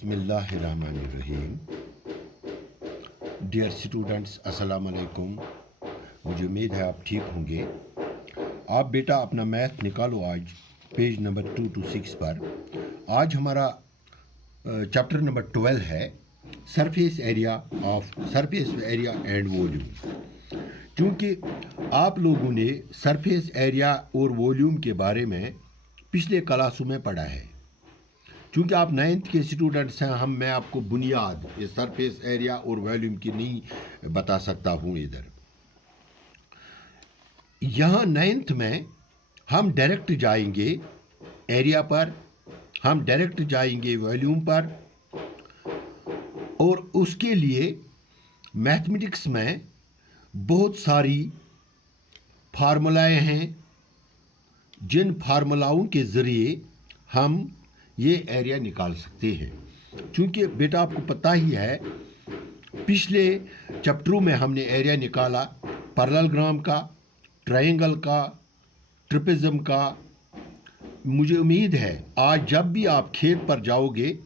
बिस्मिल्लाहिर्रहमानिर्रहीम। Dear students, अस्सलाम वालेकुम। मुझे उम्मीद है आप ठीक होंगे। आप बेटा अपना मैथ निकालो आज पेज नंबर 2 to 6 पर। आज हमारा चैप्टर नंबर 12 है सरफेस एरिया एंड वॉल्यूम। क्योंकि आप लोगों ने सरफेस एरिया और वॉल्यूम के बारे में पिछले क्लासों में पढ़ा है। क्योंकि आप 9th के स्टूडेंट्स हैं, मैं आपको बुनियाद ये सरफेस एरिया और वॉल्यूम की नहीं बता सकता हूँ। इधर यहाँ 9th में हम डायरेक्ट जाएंगे एरिया पर, हम डायरेक्ट जाएंगे वॉल्यूम पर, और उसके लिए मैथमेटिक्स में बहुत सारी फार्मूलाएँ हैं जिन फार्मूलाओं के ज़रिए हम ये एरिया निकाल सकते हैं। क्योंकि बेटा आपको पता ही है पिछले चैप्टरों में हमने एरिया निकाला पैरेललोग्राम का, ट्रायंगल का, ट्रिपेज़म का। मुझे उम्मीद है आज जब भी आप खेत पर जाओगे,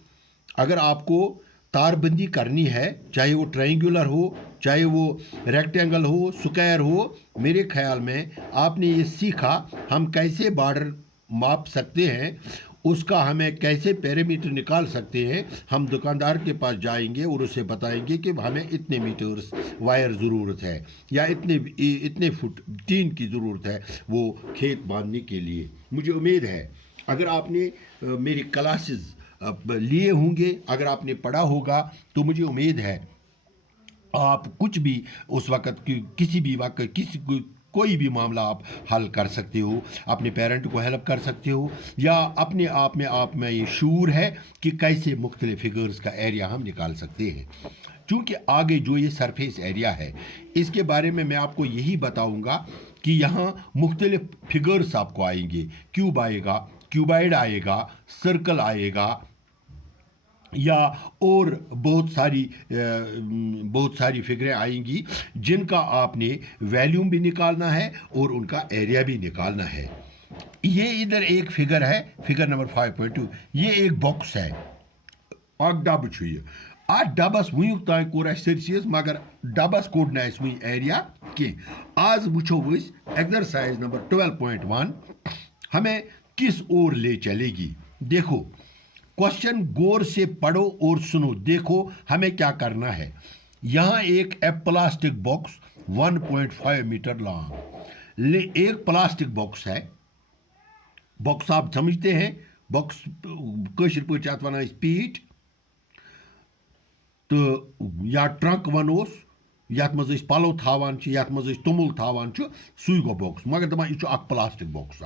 अगर आपको तारबंदी करनी है, चाहे वो ट्रायंगुलर हो, चाहे वो रेक्टेंगल हो, स्क्वायर हो, मेरे ख्याल में आपने ये सीखा हम कैसे बॉर्डर माप सकते हैं, उसका हमें कैसे पैरामीटर निकाल सकते हैं। हम दुकानदार के पास जाएंगे और उसे बताएंगे कि हमें इतने मीटर्स वायर ज़रूरत है या इतने फुट टीन की ज़रूरत है वो खेत बांधने के लिए। मुझे उम्मीद है अगर आपने मेरी क्लासेस लिए होंगे, अगर आपने पढ़ा होगा, तो मुझे उम्मीद है आप कुछ भी उस वक़्त किसी भी वक्त कोई भी मामला आप हल कर सकते हो, अपने पेरेंट को हेल्प कर सकते हो, या अपने आप में ये शूर है कि कैसे मुख्तलिफ फिगर्स का एरिया हम निकाल सकते हैं। क्योंकि आगे जो ये सरफेस एरिया है इसके बारे में मैं आपको यही बताऊंगा कि यहाँ मुख्तलिफ फिगर्स आपको आएंगे। क्यूब आएगा, क्यूबाइड आएगा, सर्कल आएगा, या और बहुत सारी फिगरें आएंगी जिनका आपने वैल्यूम भी निकालना है और उनका एरिया भी निकालना है। ये इधर एक फिगर है, फिगर नंबर 5.2। ये एक बॉक्स है, अक डब छु ये डबस वुक तान कोर सरसीज, मगर डबस कोड ना वुन एरिया कि आज वुचो एक्सरसाइज नंबर 12.1 हमें किस ओर ले चलेगी। देखो, क्वेश्चन गौर से पढ़ो और सुनो। देखो हमें क्या करना है। यहाँ एक प्लास्टिक बॉक्स 1.5 मीटर लॉन्ग, एक प्लास्टिक बॉक्स है। बॉक्स आप समझते हैं, बॉक्स कशिर पे अत वन पीट तो या ट्रंक वनोस, यथ मज पलो थावान, यथ मज तुमुल थावान, सुई गो बॉक्स। मगर दपान यह प्लास्टिक बॉक्स,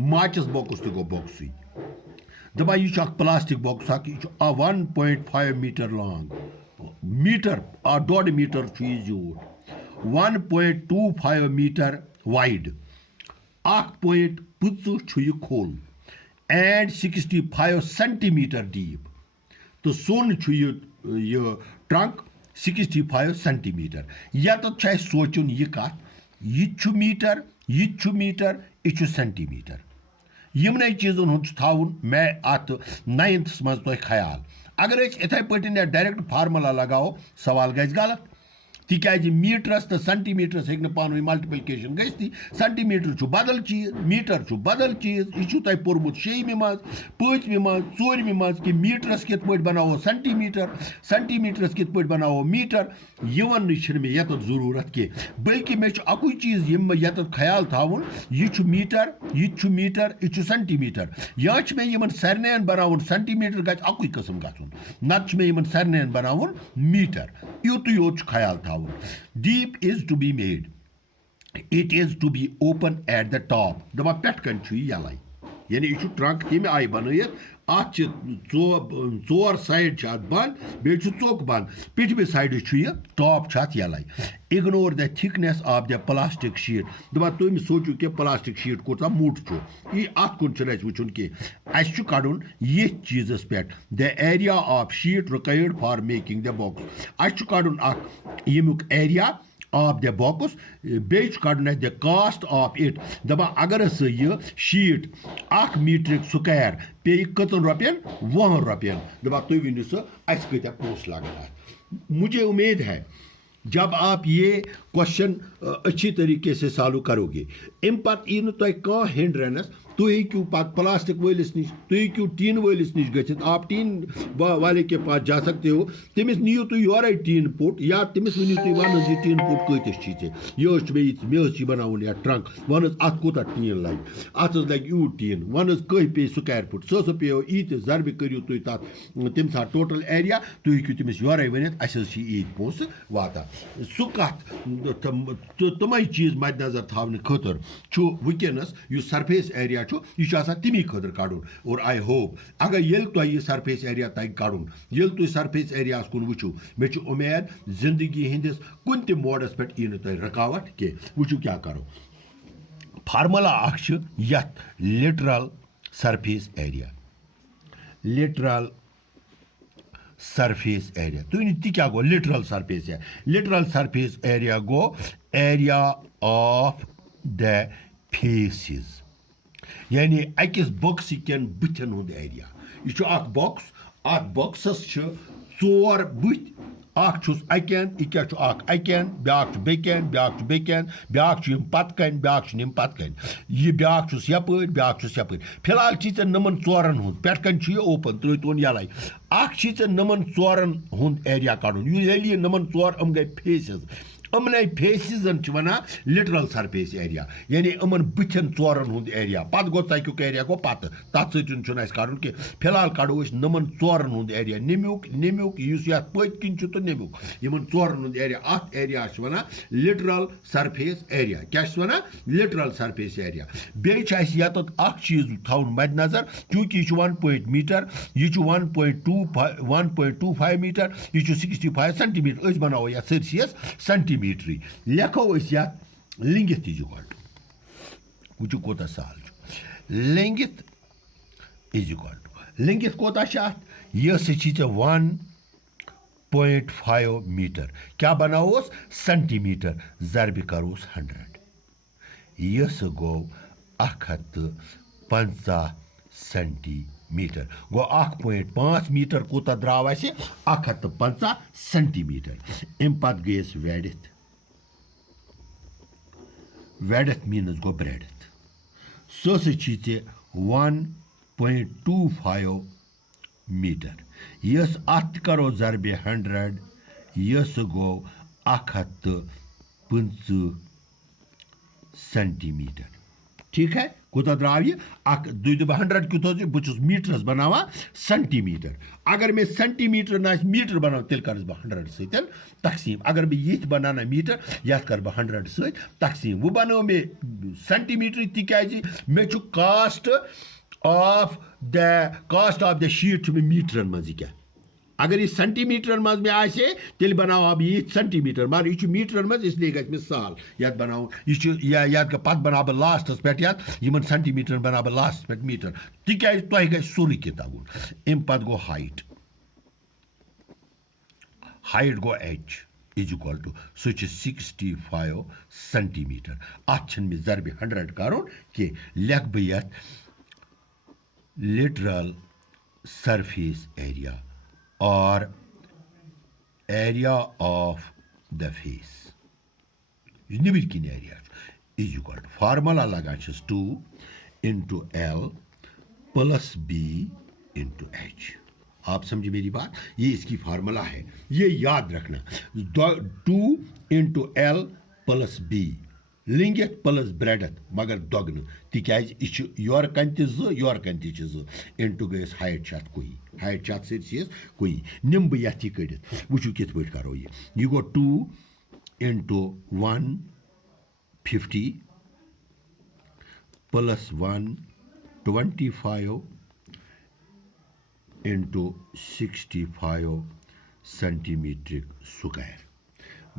माचिस बॉक्स तो गो बॉक्स। दपान यह प्लास्टिक बॉक्स, यह 1.5 मीटर लॉन्ग, मीटर 1.5 मीटर ज़्यूट, 1.25 मीटर वाइड, 1.25 खोल एंड 65 सेंटीमीटर डीप। तो सोन यह ट्रंक 65 सेंटीमीटर। या तो सोचुन यह कत, यह मीटर, यह मीटर, यह सेंटीमीटर। यमन चीज़न हूँ थाउन मैं अत 9th मज तुम ख्याल। अगर इथे पे डायरेक्ट फार्मूला लगाओ सवाल गज गलत, तिकाज मीटरस तो सेंटीमीटरस हेक पान मल्टिप्लिकेशन गई। सेंटीमीटर बदल चीज, मीटर बदल चीज। यह तुम पोर्मुत 6वीं मज, 5वीं मज, 4वीं मज कि मीटरस कित पे बनाओ सेंटीमीटर, सेंटीमीटरस कित पे बनाओ मीटर। यवन मे यत जरूरत की, बल्कि मे अकु चीज यत ख्याल थावन, यह मीटर, यह मीटर, यह सेंटीमीटर। या मे यमन सरनैन बनावन सेंटीमीटर गज अकु कस्म गन, नत मे यमन सरनैन बनावन मीटर। युत योत ख्याल था। Deep is to be made. It is to be open at the top. दबा पेट कन छु यलाई, यानी यह ट्रंक तम आई बनयत, अत चोर साइड बंद, बे चोक बंद, पिछवे साइड टॉप यलाई। Ignore the thickness of the plastic sheet. दपा तुम सोचो कि प्लास्टिक शीट कोता मोट यह अत कुन वुचन कि कड़न ये चीज़स पे the area of sheet required for making the box. कड़न यमुक एरिया of the box बेच कड़न the cost of it दबा अगर ये शीट 1 मीट्रिक स्क्वायर पे कतन रुपयन 20 रुपयन दबा तुम वन सह अस कत पोस लगन मुझे उम्मीद है जब आप ये क्वेश्चन अच्छी तरीके से सॉल्व करोगे अम पत यी तुम हिंड्रेंस तुम हेकू पत प्लास्टिक वलिस नश तुम हेकू टीन वलिस नश गथित आप टीन वाले के पास जा सकते हो तमिस नीयू तुम योरे टीन पुट या तमिस वनियो तुम वन ये टीन पुट कतिस मे बनावन या ट्रंक वन अत कूत टीन लगे अत लगे यूत टीन वन कह पे स्क्वायर फुट सह पे ईत जरबे करू तुम तथ तम साथ टोटल एरिया तुम हेकू तमिस योरे वन ईत पोस वातान सह कत तमै चीज मद्देनजर थावन खतर वनस सरफेस एरिया यह तमी खतर कड़न और आई होप अगर ये तुम यह सरफेस एरिया तक कड़न ये तुम सरफेस एरिया कुन वो मे उम्मीद जिंदगी हंदिस कुन त मोडस पे यी तुम रुकावट कह वो क्या करो फार्मूला यथ lateral surface area lateral surface area तुम ती क्या गो लिटरल सरफेस एरिया गो एरिया ऑफ द फेसेस यानी अकिस बॉक्स कन बुथन हुंद एरिया यह बॉक्स अत बॉक्सस चोर बुथ अखुस अकन यह अकन ब्याक बेकन ब्याक बेकन ब्याक पत कन ब्याक पत कन यह ब्याक यपर ब्याक यपर फिलहाल चे नमन चोरन हुंद पे कन ओपन त्रो तोन यल चे नमन चोरन हुंद एरिया कड़न ये नमन चोर गई फेसेस अमन फेसिजन वन लिटरल सरफेस एरिया यानी अमन बुथन चोरन हुंद एरिया पत गो चक्युक एरिया गो पत तथ सत्न कड़न कि फिलहाल कड़ो नमन चोरन हुंद एरिया नमुक पत किन तो नमुक इन चोरन हुंद एरिया अत area one literal surface area क्या वन लिटरल सरफेस एरिया बेत चीज थवन मद्देनजर चूंकि यह 1 मीटर यह 1.25 मीटर यह 65 सेंटीमीटर बनाओ ये सरसी सेंटीमीटर लेखो लिंगित वो कोता साल लिंगित लिंगित कोता यह 1.5 मीटर क्या बनाओस सेंटीमीटर जरबे करोस 100 यह गो 150 सेंटीमीटर गो 1.5 मीटर कोता द्राव 150 सेंटीमीटर अम पत गयस वेडथ मीनस गो ब्रेडथ सह 1.25 मीटर यस अत करो जरबे 100 यस गो 150 सेंटीमीटर ठीक है कोता द्राव यह 100 क्यों बहुत मीटरस बनावा सेंटीमीटर अगर मे सेंटीमीटर ना मीटर बनाव तेल कर 100 सतन तकसीम अगर मैं ये बनाना मीटर यथ कर 100 सत तकसीम वो बनो मे सेंटीमीटर तिकाज मे कास्ट ऑफ द शीट मे मीटर मज क्या अगर यह सेंटीमीटर मज में आसे तेल बनाओ अब ये सेंटीमीटर मगर यह मीटर मज इसलिए गि मे साल यथ बनाओ यह पत बना बह लास्टस पे इन सेंटीमीटर बना बह लास्टस पे मीटर तिकाज तुह गि सोरे कि तगुन अम पत गो हाइट गो एच इक्वल टू सह 65 सेंटीमीटर अत मे जरबे 100 करो कि लेख बह यथ lateral surface area or area of the face निबिर किन area is equal to formula लगान 2 into L plus B into H आप समझे मेरी बात ये इसकी फार्मूला है ये याद रखना 2 into L plus B लिंगित प्लस ब्रेडथ मगर दोगन तिकाज यह योर कन योर कन इंटू गयस हाइट कुई हाइट सरसीस कुई निम बह यथ कड़ित वो कित पे करो यह go 2 into 150 plus 125 into 65 centimetre square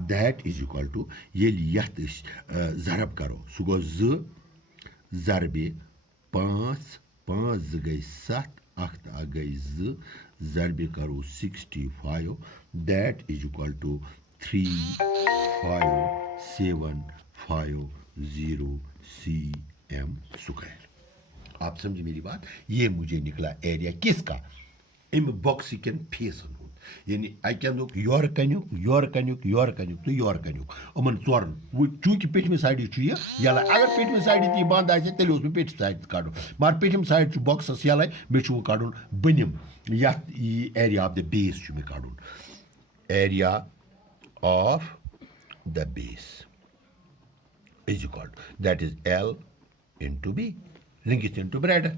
that is equal to ये यथ जरब करो सह गो 2 जरबे 5 5 गई 7 8 गई 2 जरबे करो 65 that is equal to 3550 cm square. आप समझे मेरी बात? ये मुझे निकला एरिया किसका? अम बॉक्स कन फेसन हो, यानी अकन योर कन्युक तो योर कन्युक अमन चोरन वो चूंकि पेटम साइड यला अगर पेटम साइड ती बंद आसे तेल पे साइड काड़न मगर पेटम साइड बॉक्सस यल मे वो काड़न बनिम ये एरिया ऑफ द बेस मे काड़न area of the base is equal that is L into B लिंकिस इंटू ब्रेड।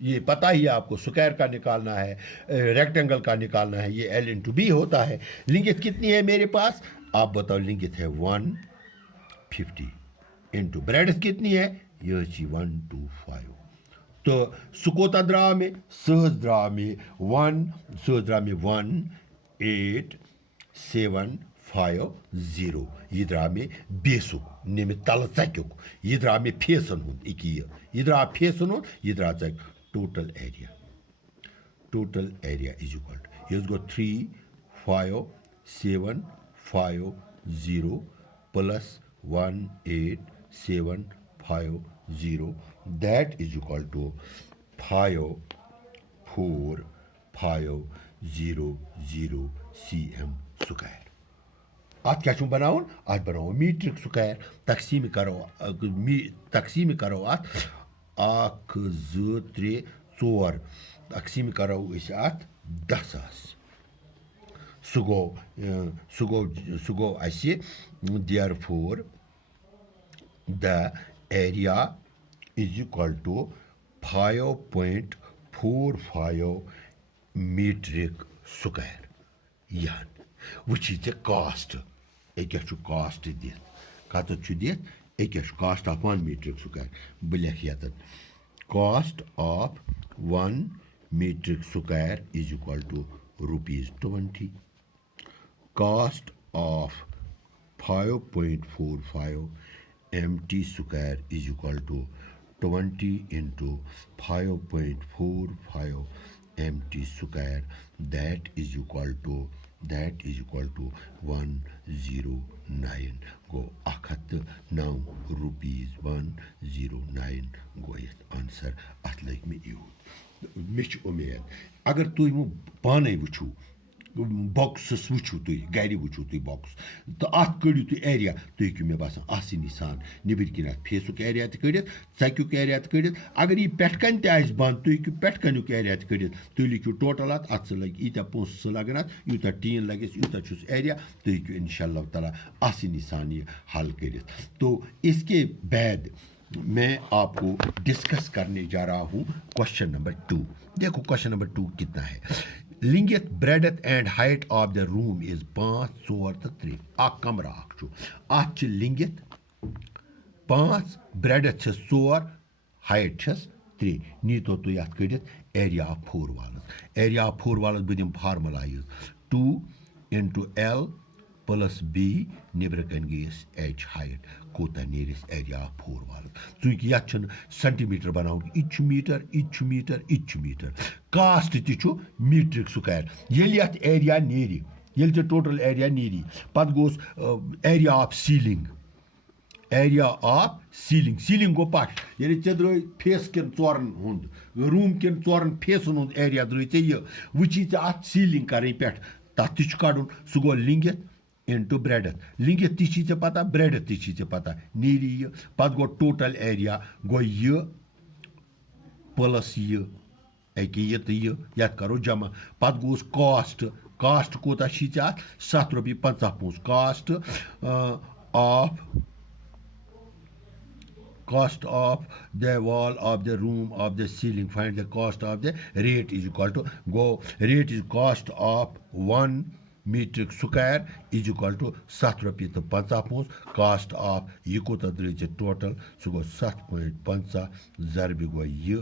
ये पता ही है आपको, स्क्वायर का निकालना है, रेक्टेंगल का निकालना है, ये L इंटू बी होता है। लिंकिस कितनी है मेरे पास? आप बताओ। लिंकिस है 150 इंटू ब्रेड कितनी है? ये 125। तो सुकोता द्रा में सहज द्रा में 18750 यह द्रा में बेसुक नेम तल चक्युक यह द्रा में फेसन हूं यह द्रा फेसन हूं यह द्रा चक total area is equal to यह गो 35750 plus 18750 that is equal to 5450 cm square. अत क्या बनावन? अत बनाओ मीट्रिक स्क्वायर। तकसीम करो अत 1 2 3 4 तकसीम करो अत 10,000 सो गो therefore the area is equal to 5.45 metric square. यान वुची कॉस्ट क्या कॉस्ट दित कत दित कॉस्ट ऑफ 1 मीट्रिक स्क्वायर बह लिख यतन cost of 1 metric square is equal to ₹20। Cost of 5.45 mt square is equal to 20 into 5.45 mt square that is equal to 109 गो ₹109 गो आंसर अत लग मे मे उम्मीद अगर तुम पाने वुचू बॉक्सस वुचू तुम गर वुचू तुम बॉक्स तो अत कड़ू तुम एरिया तुम मे बासान आसानी सान निबर किन फेसुक एरिया तड़ित चक्युक एरिया तड़ित अगर यह पेट कन बंद तुम पेट कनुक एरिया तड़ित तुम लिखियो टोटल अत लग ईत पोस लगन अत यूत टीन लगे यूत एरिया तुम हेकू इंशाअल्लाह ताला आसानी सान ये हल कर। तो इसके बाद मैं आपको डिस्कस करने जा रहा हूँ क्वेश्चन नंबर 2। देखो क्वेश्चन नंबर 2 कितना है। Length breadth and height of the room is 5 4 तो 3 कमरा अत लिंगथ 5 ब्रेडथ 4 हाइट 3 नीतो तुम अत कड़ित area of 4 walls. Area of 4 walls बह दिम formula use 2 into L plus B निबर कन गईस H हाइट कोता नेरिस एरिया ऑफ 4 वालस। चूंकि ये सेंटीमीटर बनाओ इच मीटर कास्ट ती मीट्रिक स्क्वायर ये एरिया नेरी ये टोटल एरिया नेरी पत गोस एरिया ऑफ सीलिंग गो पश ये द्रो फेस कन चोरन हुंद रूम कन चोरन फेसन हुंद एरिया द्रो ये वुची अत सीलिंग कर पे तथ कड़न सह गो लिंगथ इंटू ब्रेडथ लिंगथ ती पता ब्रेडथ ती पता नीरी ये पत गो टोटल एरिया गो ये प्लस ये ये तो ये करो जमा पत गोस कास्ट कोता ₹7.50 cost of the wall of the room of the ceiling find the cost of the rate is equal to rate is cost of 1 metric square is equal to ₹7.50 cost of यह कोता द्रे total सह गो 7.50 जरब गो ये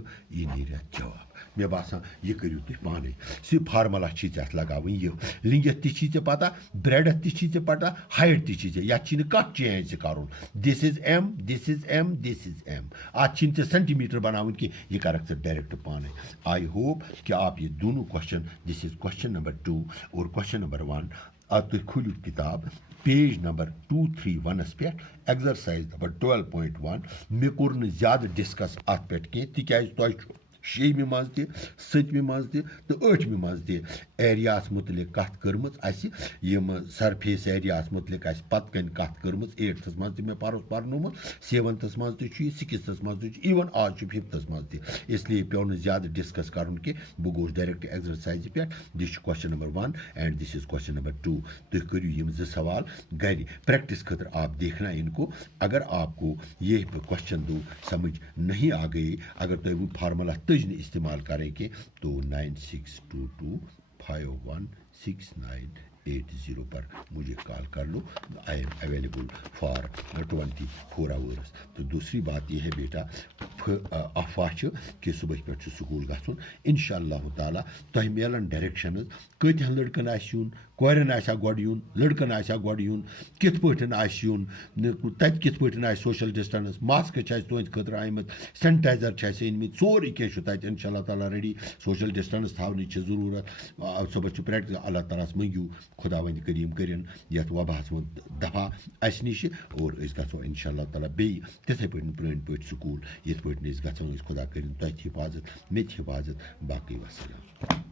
नीर जवाब। मे बासान यह करियो तुम पाने सी फार्मुला लगावन यह लिंगित ती पता ब्रेडत ती पता हाइट ती या कह चेंज कर this is M this is M this is M at centimetre बनावन कि यह कर डायरेक्ट पाने। आई होप कि आप ये दोनों question this is question number 2 और क्वेश्चन नंबर 1 तुम खोलू किताब पेज नंबर 231 पे एक्सरसाइज नंबर 12.1 मे कोर ज्यादा डिस्कस अत पे कह तिक शेमि मज तमि मज तो 8मि मज एरियास मुतलिक कत कर्म सरफेस एरियास मुतलिक पत कन कत कर्म 8थस मज मे पर्नोमुत 7थस मज 6थस मज इवन आज 5थस मज इसलिए पे ज्यादा डिस्कस कर बह गोस डायरेक्ट एक्सरसाइज पे this question number 1 and this is question number 2 तुम करियो यम सवाल घर प्रैक्टिस खतर आप देखना इनको। अगर आपको ये क्वेश्चन दो समझ नहीं आ गई अगर तो वो फार्मूला तजन इस्तेमाल करेंगे तो 9622516980 पर मुझे कॉल कर लो। I am available for 24 hours. तो दूसरी बात यह है बेटा अफवाह कि सुबह पे स्कूल गन इंशाअल्लाह ताला तुम मिलन डायरेक्शन कतन लड़कन यून कोरन गोड यून लड़कन गोड यून कित यून तत कित सोशल डिस्टेंस मास्क तुंद खतर आमत सैनिटाइजर अनमित सोरे कह इंशाअल्लाह ताला रेडी सोशल डिस्टेंस थावन जरूरत सुबह प्रैक्टिस अल्लाह ताला मंगू खुदा वंद करीम करिन यथ वबाहस दफा अस नश और गो इंशाअल्लाह ताला बे तिथे प्रण पे स्कूल ये गो खुदा करिन तुम हिफाजत मे हिफाजत बाकी वसलम।